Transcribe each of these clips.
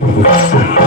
Música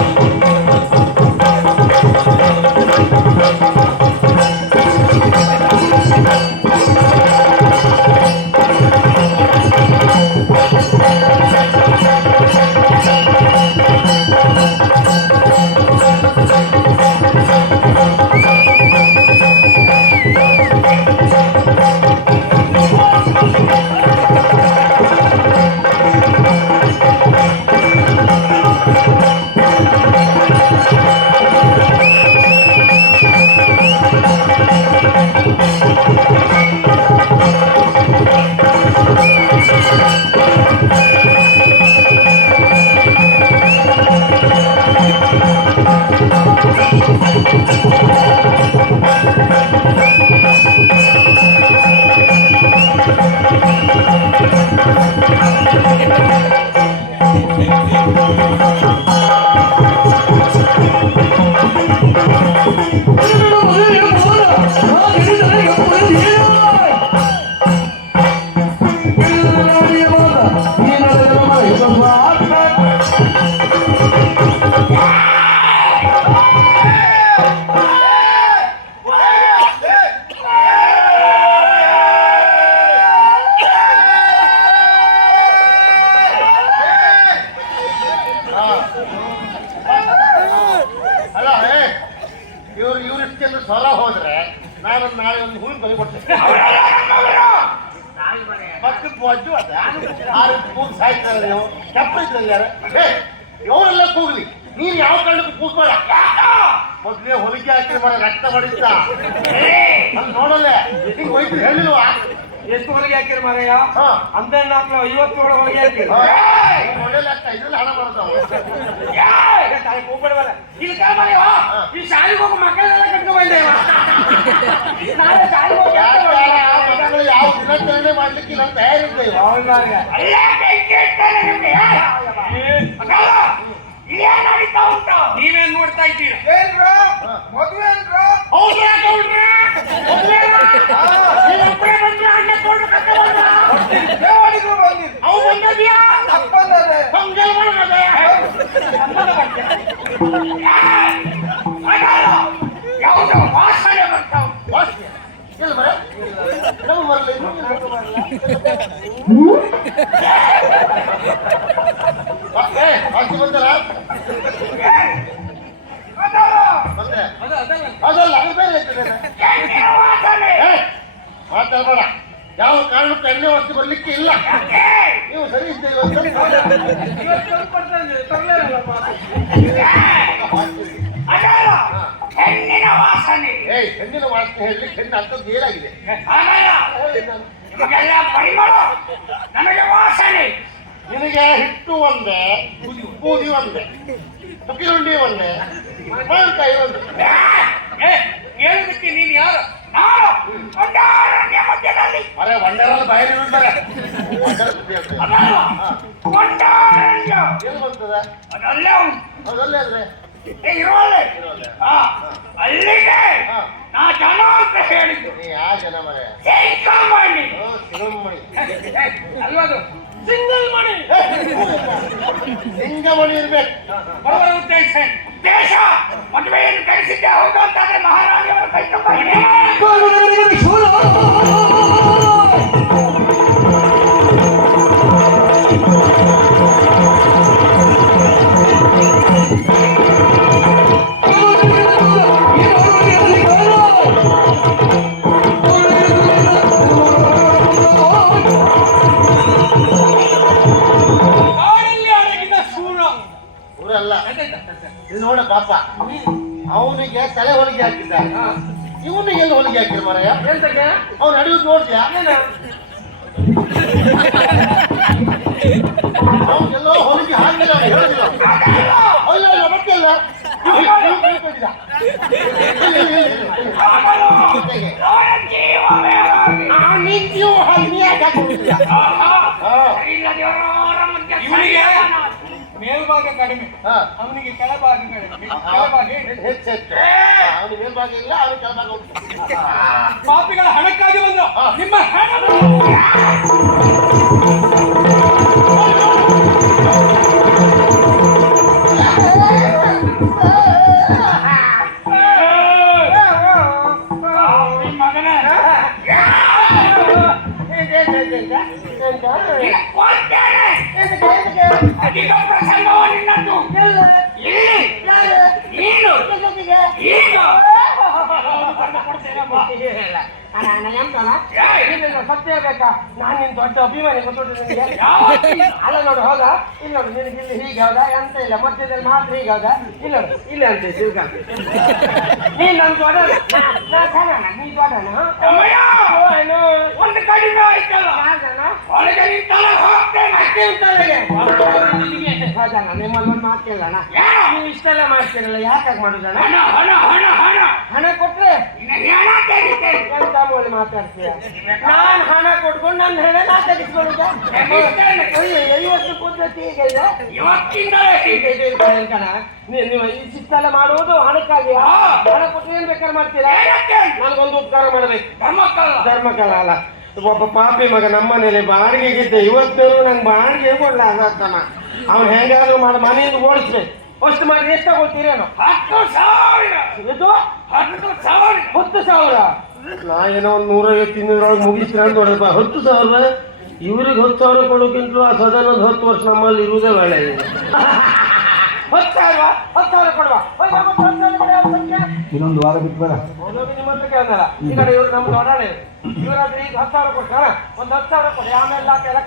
ಅಲ್ಲ ಹೇ ಇವ್ರು ಇಷ್ಟೆಲ್ಲ ಸೊಲ ಹೋದ್ರೆ ನಾನು ನಾಳೆ ಒಂದು ಹುಳು ಕೈ ಕೊಡ್ತೇನೆ. ಮತ್ತೆ ಬಜ್ಜು ಅದ. ಆರು ಕೂಗ್ ಸಾಯ್ತಾರೆ ನೀವು ಕೆಪ್ಪ ಯಾರು? ಇವರೆಲ್ಲ ಕೂಗ್ಲಿ. ನೀನ್ ಯಾವ ಕಣ್ಣಕ್ಕೆ ಕೂಗ್ಬೇಡ. ಮೊದ್ಲೇ ಹೊಲಿಗೆ ಹಾಕಿ ಮರ ರಕ್ತ ನೋಡಲ್ಲೇ ನೋಡಲ್ಲ. ಹಿಂಗ್ ಹೋಯ್ತು ಹೇಳಿಲ್ವಾ? ಎಷ್ಟು ಹೊಲಿಗೆ ಹಾಕಿರಿ ಮಾರಯ್ಯ? ಹಾ. ಅಂದೆ ನಾಲ್ಕು ಐವತ್ತು ಹೊರಗೆ ಹಾಕಿರಿ. ಇಲ್ಲಿ ಕಾಲ್ ಮಾರಯ್ಯ. ಈ ಶಾಲೆಗೆ ಹೋಗಿ ಮಕ್ಕಳೆಲ್ಲ ಕಟ್ಕೊಂಡ್ ಬಂದೆ. ನಾಳೆ ಶಾಲೆಗೆ ಹೋಗಿ ಯಾರು ಮಕ್ಕಳು ಯಾವ ದಿನಾಚರಣೆ. ನೀವೇನ್ ನೋಡ್ತಾ ಇದ್ದೀರಾ? ಹೌದು ಯಾಕೆ ಹುಡ್ಗ್ರೆ? ನೀವೊಬ್ರೇ ಬಂದ್ರಾ? ಅಣ್ಣ ತಗೊಂಡು ಕರ್ಕೊಂಡ್ ಬಂದ್ರಾ? ಅವ್ನು ಬಂದದ್ಯಾ? ಹಂಗೆಲ್ಲ ಮಾಡೋದು? ಸಂಬಂಧ ಬಂತೆ. ಅಣ್ಣ, ಯಾವ್ದೋ ವಾಸನೆ ಬರ್ತಾವ ವಾಸ್ನೆ. ಎಲ್ಲಿ ಬರ? ನಮ್ಗೆ ಬರಲ್ಲ, ಇನ್ನೊಂದು ನಮ್ಗೆ ಬರಲ್ಲ. ಬಾ, ಏ, ವಾಸ್ನೆ ಬಂತಲ್ಲ? ಬಂದ್ರೆ? ಅದಲ್ಲ, ಅದು ಮಾತಾಡ್ಬೇಡ ಯಾವ ಕಾರಣಕ್ಕೂ ಎಣ್ಣೆ ವಸ್ತು ಬರ್ಲಿಕ್ಕೆ ಇಲ್ಲ ನೀವು ಸರಿ ಇದ್ದೀರಿ ಹೆಣ್ಣಿನ ವಾಸನೆ. ಏಯ್ ಹೆಣ್ಣಿನ ವಾಸನೆ ಹೇಳಿ ಹೆಣ್ಣು ಅಂತ ಏನಾಗಿದೆ? ನಿಮಗೆಲ್ಲ ಪರಿಮಳ ನಮಗೆ ವಾಸನೆ. ನಿನಗೆ ಹಿಟ್ಟು ಒಂದೇ ಬೂದಿ ಒಂದೇ ತುಕ್ಕಿರುಂಡಿ ಒಂದೇ ಮಾವಿನಕಾಯಿ ಒಂದೇ. ಏ, ಹೇಳುದಕ್ಕೆ ನೀನು ಯಾರು? ನಾನು ಒಂದಾರಣ್ಯ ಮಧ್ಯದಲ್ಲಿ. ಅರೆ ವಂಡರಲ್ಲಿ ಬಾಯಿರಿ ಬಿಡ್ತಾರೆ ಅಲ್ಲಿಗೆ ನಾ ಜನ ಅಂತ ಹೇಳಿದ್ದು ಶಿವಮಣಿ ಅಲ್ವದು ಸಿಂಗಲ್ ಮಣಿ ಸಿಂಗಮಣಿ ಇರ್ಬೇಕು ಬರುವ ಉದ್ದೇಶ ಉದ್ದೇಶ ಮದುವೆಯನ್ನು ಕಳಿಸಿದ್ದೆ ಹೌದು ಮಹಾರಾಜ ಅವರ ಕೈ ಊರಲ್ಲ. ಇದು ನೋಡ ಪಾಪ. ಅವನಿಗೆ ತಲೆ ಹೊಲಿಗೆ ಹಾಕಿದ್ದ ಇವನಿಗೆ ಎಲ್ಲಿ ಹೊಲಿಗೆ ಮರಯ? ಎಂತಕ್ಕೆ ಅವ್ನು ನಡೆಯೋದು ನೋಡ್ದ್ಯಾ ಅವನಿಗೆಲ್ಲೋ ಹೊಲಿಗೆ ಹಾಕಿಲ್ಲ ಅಲ್ಲ ಇಲ್ಲ. ಮತ್ತೆ ಇಲ್ಲ. ಇವ್- ಇವ್- ಇವ್ ಮೇಲ್ಭಾಗ ಕಡಿಮೆ ಹಾ. ಅವನಿಗೆ ಕೆಳಭಾಗ ಕಡಿಮೆ ಕೆಳಭಾಗ ಹೆಚ್ಚು. ಹೆಚ್ಚೆಚ್ಚು ಅವನು ಮೇಲ್ಭಾಗ ಇಲ್ಲ ಅವನು ಕೆಳಭಾಗ ಉಂಟು ಪಾಪಿಗಳ ಹಣಕ್ಕಾಗಿ ಬಂದ ನಿಮ್ಮ ಹಣ ನಿಮ್ ಮಗನೇ. ಏ, ಸತ್ಯ ಬೇಕಾ ನಾನು ನಿನ್ ದೊಡ್ಡ ಅಭಿಮಾನಿ ಗೊತ್ತಿದ್ದೀನಿ ಅಲ್ಲ ನೋಡು ಹೋಗ ಇಲ್ಲ ನೋಡು ನಿನಗೆ ಇಲ್ಲಿ ಹೀಗೆ ಹೋದ ಎಂತ ಇಲ್ಲ ಮಧ್ಯದಲ್ಲಿ ಮಾತ್ರ ಹೀಗೆ ಹೋದ ಇಲ್ಲ ನೋಡು ಇಲ್ಲ ಅಂತ ಈಗ ನೀನ್ ನನ್ ದೊಡ್ಡ ನೀ ದೊಡ್ಡನ ಒಂದು ಕಡಿಮೆ ಆಯ್ತಲ್ಲ ನಾನು ಒಳಗೆ ನಿಂತಲ್ಲ ಹೋಗ್ತೇನೆ ಅಷ್ಟೇ ಅಂತ ಹೌದಣ್ಣ, ನಿಮ್ಮಲ್ಲಿ ಒಂದು ಮಾತು ಕೇಳೋಣ? ನೀವು ಇಷ್ಟೆಲ್ಲ ಮಾಡ್ತೀರಲ್ಲ ಯಾಕಾಗಿ ಮಾಡುದಣ್ಣ? ಹಣ ಹಣ ಹಣ ಹಣ. ಹಣ ಕೊಟ್ರೆ? ಎಂತ ಮೂಲೆ ಮಾತಾಡ್ತೀಯ? ನಾನು ಹಣ ಕೊಟ್ಕೊಂಡು ನನ್ನ ಹಣ ನಾ ತೆಗಿಸ್ಕೊಳ್ಳುದ ಐವತ್ತು ಪದ್ಧತಿ ಈಗ ಕಣ. ನೀವು ಶಿಸ್ತೆಲ್ಲ ಮಾಡುವುದು ಹಣಕ್ಕಾಗಿ. ಹಣ ಕೊಟ್ಟು ಏನ್ ಬೇಕಾದ್ರೆ ಮಾಡ್ತೀರಾ? ನನಗೊಂದು ಉಪಕಾರ ಮಾಡಬೇಕು. ಧರ್ಮಕಾಲ ಅಲ್ಲ. ಒಬ್ಬ ಪಾಪಿ ಮಗ ನಮ್ಮನೇಲಿ ಬಾಡಿಗೆಗಿದ್ದೆ ಇವತ್ತು ನಂಗೆ ಬಾಡಿಗೆ ಕೊಡ್ಲ ಅದಮ್ಮ ಅವ್ನು ಹೆಂಗಾದ್ರೂ ಮಾಡಿ ಮನೆಯಿಂದ ಓಡಿಸ್ಬೇಕು. ಅಷ್ಟು ಮಾಡಿ ಎಷ್ಟು ತಗೊಳ್ತೀರೇನು ಹತ್ತು ಸಾವಿರ. ಇದು ಹತ್ತು ಸಾವಿರ. ಹತ್ತು ಸಾವಿರ? ನಾ ಏನೋ ಒಂದು ನೂರೈವತ್ತು ಇನ್ನೂರೊಳಗೆ ಮುಗಿಸ್ತೀನಿ ಅಂತ ನೋಡಪ್ಪ ಹತ್ತು ಸಾವಿರ? ಇವ್ರಿಗೆ ಹತ್ತು ಸಾವಿರ ಕೊಡೋಕ್ಕಿಂತಲೂ ಆ ಸದನ ಒಂದು ಹತ್ತು ವರ್ಷ ನಮ್ಮಲ್ಲಿ ಇರುವುದೇ ಒಳ್ಳೆ ಹತ್ತು ಸಾವಿರ? ಹತ್ತು ಸಾವಿರ ಕೊಡುವ. ಇನ್ನೊಂದು ವಾರ ಬಿಟ್ಟು ಬರ. ನಿಮ್ಮ ಹತ್ರ ಕೇಳ್ದಲ್ಲ. ಈ ಕಡೆ ಇವ್ರು ನಮ್ಗೆ ಒಡಾಣೆ ಇವರಾದ್ರೆ ಈಗ ಹತ್ತು ಕೊಡ್ತಾರ ಒಂದು ಹತ್ತು ಸಾವಿರ ಕೊಡಿ. ಆಮೇಲೆ ಆ ಕೆಲ